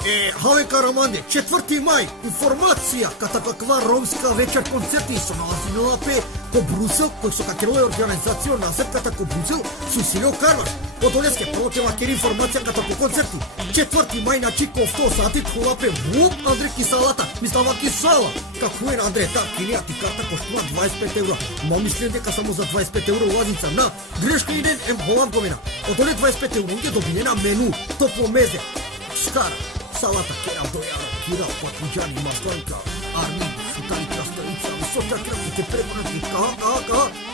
Halenka Романе, 4. май, информация, ката каква ромска вечер концерти се налазила по Брусел, кој со какело организација на сепката ко Брусел, со Силио Карваш. Од Олеске протива кери информација ката по концерти. 4. мај на Чико 100 сати хулапе Вуп Андре Кисалата, мислава Кисала. Како е на Андре, кинија ти карта коштува 25 евро. Ма мислам дека само за 25 евро улазница на грешка иден Холанд го мина. Од оле 25 евро ќе добине на мену, топло мезе, скара, салата, кера, дојаро, кира, патричани, масланка, армин, шутани, краставица, висока краките, препорати, каха,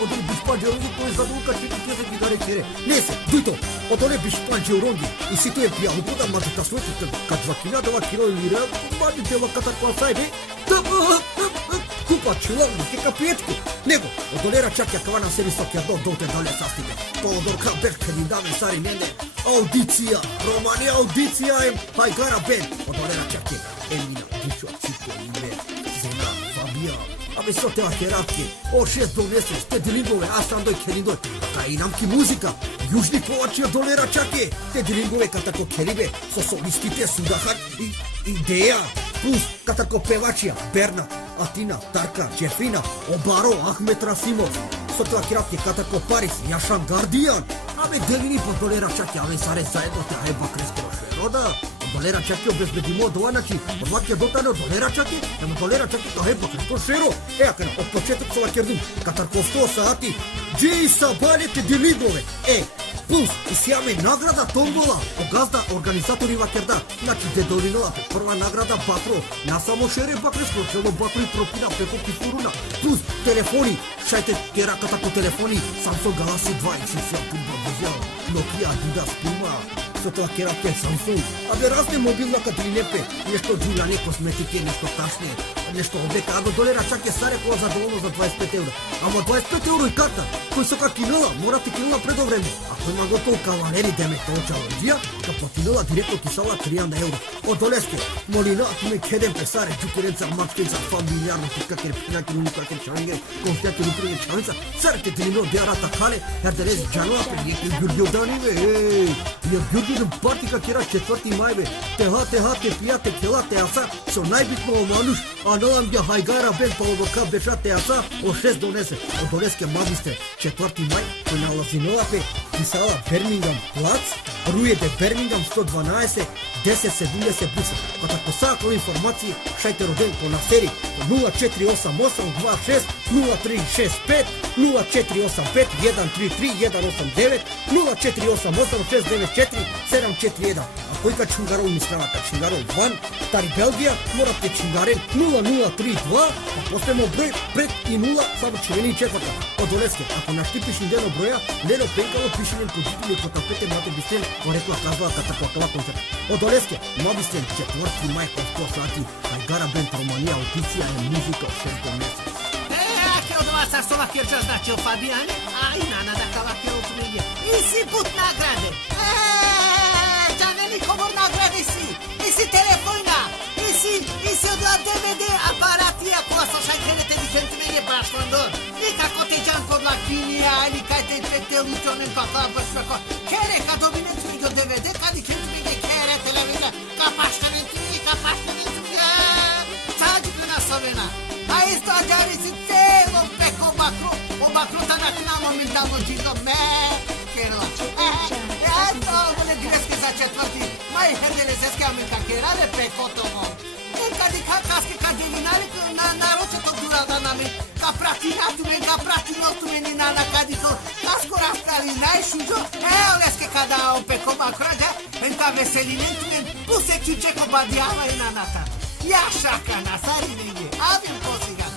од оле бишпанџи оронги, кој задулка, чити кезе ги даре кере. Не се, дујто, од оле бишпанџи оронги, и сито е пријавно, пода мажета својте, каджвакина, дава киро или реал, мажите ваката која сајбе, купа чулавни, кека пијечку. Него, од олера чакја кава на себе сакја доте дале састиме. Полодор Крабер, кади даме сари мене. Аудиција, Романи аудиција ем, Хајгара бен. Од олера чакја, Емина, Дишо, Ципо, Име, Зена, Фабија. Абе со теа хератки, о 6 донесе, сте дилингове, аз сам дој керидој. Така и намки музика, јужни ковачи од олера чакје. Те дилингове катако керибе, со солистите судахан и идеја. Плюс катако певачија, Берна, Атина, Тарка, Джефрина, Обаро, Ахмет Расимов, со тоа кирапки катако Парис, Јашан Гардијан, абе делини по долера чаки, абе саре заедно те ајба креско шерода, долера чаки обезбедимо тоа, значи, ваќе дотане од долера чаки, ама долера чаки тоа ајба креско шеро, ака од почеток со лакердин, катако 100 сати, джи сабалите дилигове, плюс, и сијаме награда томбола, огазда организатори вакерда, значи дедолинова, прва награда Батро, на само шере бакреско, цело Батро и пропина, преко пифуруна, плюс телефони, шајте тераката по телефони, Samsung Galaxy 2, Xiaomi, Babuzia, Nokia, Adidas, Puma, со тоа керапке Samsung, абе разне мобилна кадринепе, нешто џулјане, косметики, нешто ташне, нешто облека, а до долера чак е старе кола задоволно за 25 евро, ама 25 евро и карта, кој со ка кинела, мора ти кинела предовреме, ако има готово кавалери деме тоа чалоџија, ка платинела директно кисала 3000 евро. Од Олеске, молина, ако ме кедем песаре, џукеренца, мачкенца, фамилиарно, тикакер, пинаки, уникакер, чанингер, конфјаки, рупрингер, чаница, царке дилино, деарата кале, хердерез, джануа, пријеки, Ѓурѓовдани, бе, ја Ѓурѓовдан партика кера 4. мај, бе, теха, те пијате, келате, аса, со најбитно омануш, а налам ја Хајгара бен Палодока беша теаса, о 6 донесе, од Олеске магистре, 4. мај, кој налази новапе, писала Бермингам плац, Руједе Бермингам 112 1070 Брусел. Ако сакате информации, шајте роден по насери 0488 26 0365 0485 133 189 0488 694 741. А кој Чунгаров миславата, Чунгаров ван, Тари Белгија, морате Чунгарен 0032, а последно број пред и 0, само червени и четврта. Од Олеске, ако наштипиш идено броја, Лено Пенкало пише нен позитивни по тапете мате бистен, порекла казала катакова концерт. Од Олеске, мобистен 4. мај по 100 сати, Хајгара бенд Романија, аудиција е музика 6 месец. Од вас со лакерча значил Фабијане, а и нанада калакер отмеѓа. И си пут награде. Џанели хобор награде си. И си телефона. И си од DVD апаратија која со шајкелете викенти мене баштандор. И како те џан код лакинија, или кај те лучонен кака башако. Кере ка добинет ми до DVD, кади кенти мене кере телевиза. Капаштанет ми, Сади плена совена. А исто џари си цело пеко бакро. О бакрота на кнамо ми дамо џино ме. Керла. Ето, оле грески за 4. мај херделесески аминка керале пеко томо. Кади какаски каделинали на нарочето дурада нами. Ка пратинату мен и на кадико. Каско рафтали најшуџо. Олеске када о пеко бакроđа. Ента веселиненту мен. Пусе чучеко бадјава и наната. Ја шака на сари неге. Авим посига.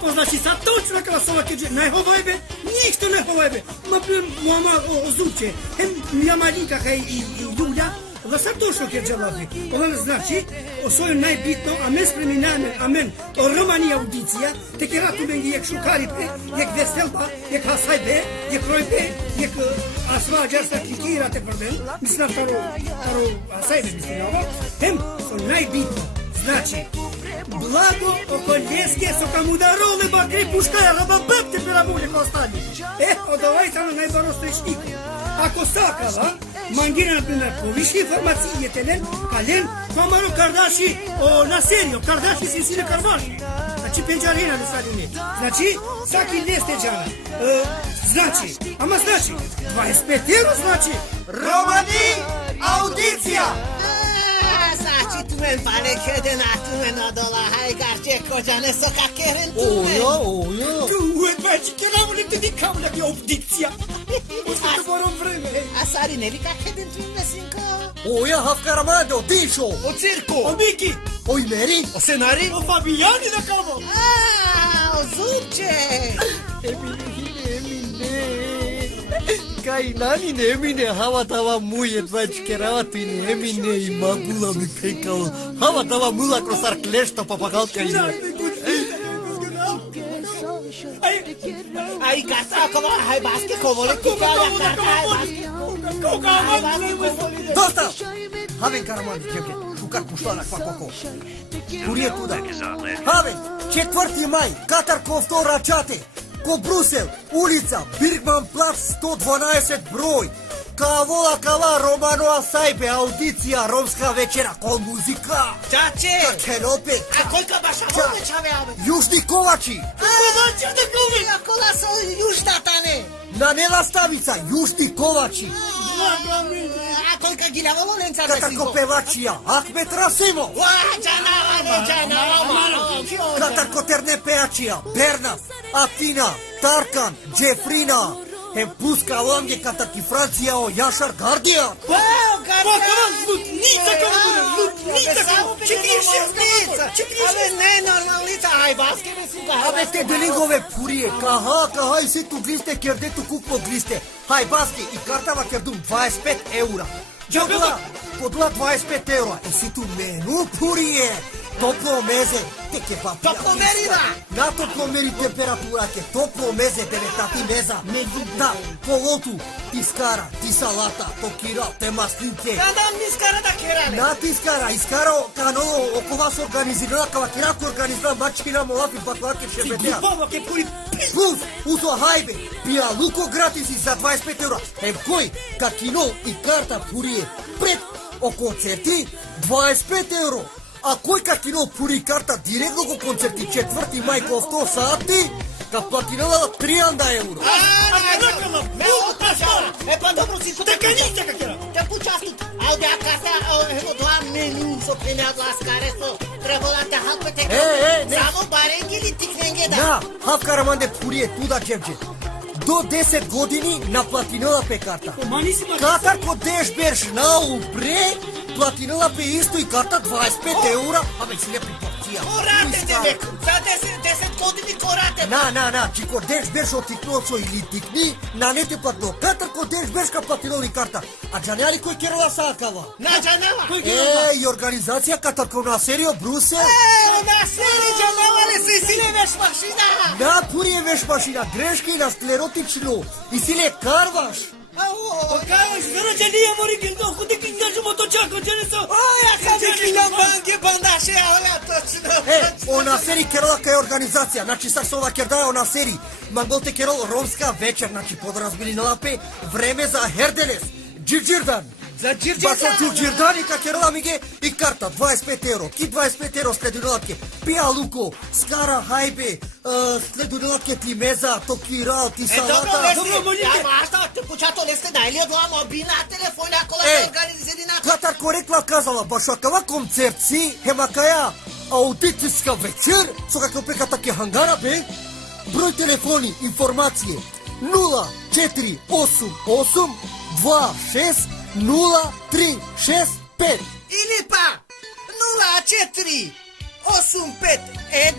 Позначи са точно кога со вакеџе, најхубаво е бе, ништо најхубаво е бе. Мама озуче, мјамалинка кај и Јуља, во са точно ке джалави. Ова значи, осој најбитно, а мен спреминаме, амен, Романија аудиција, те ке рату мен ги јек шукари пе, јек веселба, јек хасај бе, јек рој бе, јек асма џарса кикира те прден, мислам таро хасај бе, мислам ово, со најбитно, значи, благо околјеске со камудароле бакри пушкаја рабабабте пера муле ко остани. Од овај само најбаро стоиш никој. Ако сакава, Mangina, например, повиши информации етелен, кален, Камаро Кардаши, на серио, Кардаши сисили Карваши. Значи пенджарина на садине. Значи, всаки лесте джана. Значи, ама значи, 25 евро значи. Романи, аудиция! Znači, tu men pane kedena, tu men odola, hajgarče kođane soka keren tu men. Oja. Tu е 20 кило, не ти дикам на аудиция. Устата бором време. A sari neli ka keden tu mesinko. Oja, Hafkaramando, Disho! O circo. O Miki. Oi, Mary? O Senari. O Fabiani da cavo. O zupče. Kainani nemine hava tava muie dvačkerava tu nemine I magula mi pekao. Hava tava mula krosar klešta papagalka ina. Ai gata kova, hai baske kovole kuka ya karta, hai baske. Dosta! Haven Karamandi, čekaj, šukar puštana kva koko. Kurije tuda. Haven, 4. maj, Katar Kofto Račate. Ko Brusel, ulica, Birgman plac 112 broj. Kavola kava Romano Asajbe, audicija, romska večera, ko muzika. Čače. Kakerope. A koliko baš avome čave ave? Južni Kovači. Kovači da kovi. A kola su južna tane. Nanela Stavica, Južni Kovači. A koliko giljavo lenca Katarko pevačija, Ahmet Rasimo. Katarko terne pejačija, Bernard, Atina, Tarkan, Jeffrina. Hem puska oamge Katarki Francija o Jašar Gardijan. Lutnica kao bude, lutnica kao. Ale ne normalnica, hai baske mesinko. Avete delingove purije, kaha, I se tu gliste, kjer tu kukmo gliste. Hai baske, I kartava kjer dum 25 eura. Podla 25 eura, I si tu menu purije. Toplo meze, te kebab. Toplo merina. Na toplo meri temperatura, ke toplo meze, devetati meza. Da, polotu, ti skara, ti salata, to kira, te maslinke. Kadam niskara da kerane. Na ti skara, iskaro, kanolo, oko vas organizirala, kava kirako organizirala, mačkina, molafi, patlake, šebetea. Glupavo ke puri. Plus, uso hajbe, pija luko gratis za 25 eura. Ev koji, ka kino I karta purije, pred o koncerti, 25 euro. A koji ka kino puri karta direktno ko koncerti 4. maj ko 100 sati, ka platinala 300 euro. Pa dobro si Така нищо какера. Te pučastu, al de acasă, o doar meniu s-o plinea la scare, s-o trebuie te halpete. ne. Samo barengili tiknenge da. Da, Hafkaramande purije tuda Cevce. Do 10 godini na platinala pe karta. Манисима. Katar ko deš berš na upre, platinala pe isto I karta 25 eura, a već si ne priporcija. Corate de bec, za 10 godini corate. Na, či ko deš berš o tiknoco ili tikni, na ne te platno. Katar ko deš berš ka platinali karta, a džanjali koji kerala sakava. Na džanava. I organizacija Katar ko na serio Brusel. Na seri džanava le se sile veš mašina. Na purije veš mašina, greški na sklerotično, I sile karvaš. Кажеш, вероятно ние мори гилдо, ходи кингажу моточако, дженесо. Oja, kada mi na banke bandaše, oja, točno. Ona seri kerala ka je organizacija, znači sad se ova kerdaja ona seri. Mangolte keral romska večer, znači podrazbili na lape, vreme za herdeles, džirđirdan. Za Baso džirđirdani ka kerala mige I karta 25 euro, ki 25 euro sleduju latke, pija luko, skara hajbe, sleduju latke ti meza, to kiral, ti Dobro, salata. leste, ja mašta, te pučato leste da ili odla mobina, telefona, kola Ej, se organiziri na to. Katar korekla kazala, baš akava koncertci, hemakaja audicijska večer, so kako peka take hangara be, broj telefoni, informacije, 0488 26 0365. Ili pa 04 85 1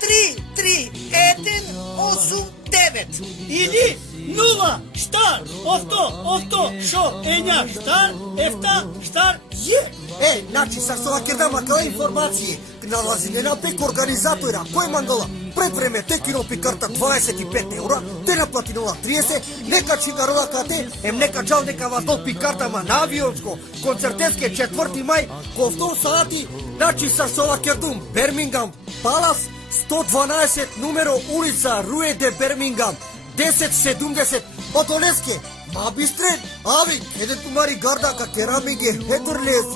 3 3 1 8 9. Или нула, штар, овто, шо, еня, штар, ефта, штар, е. Znači, sad se ova kerda makala informacije, nalazine na pek organizatora, koje mangala, pred vreme te kino pi karta 25 eura, te naplatinula 30, neka čingarola kate, neka džal neka vas dopi kartama na avionsko, koncerteske 4. maj, ko 100 sati, znači sad se ova kerdum, Birmingham Palace, 112 numero ulica Rue de Birmingham, 1070, Otoleske, Ma bistren, avi, kede tumari garda ka keramige heterles.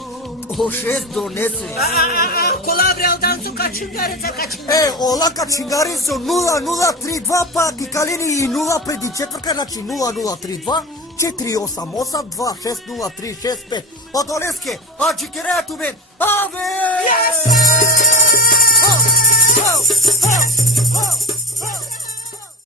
Oșez donese. Cola vreau dansul ca cingarița, ca cingarița. E, ola ka cingariso 0032 pa kikalini 0 pe di četvrka, znači 0032 488 26035. Odoleske, ači keretu ben, ave!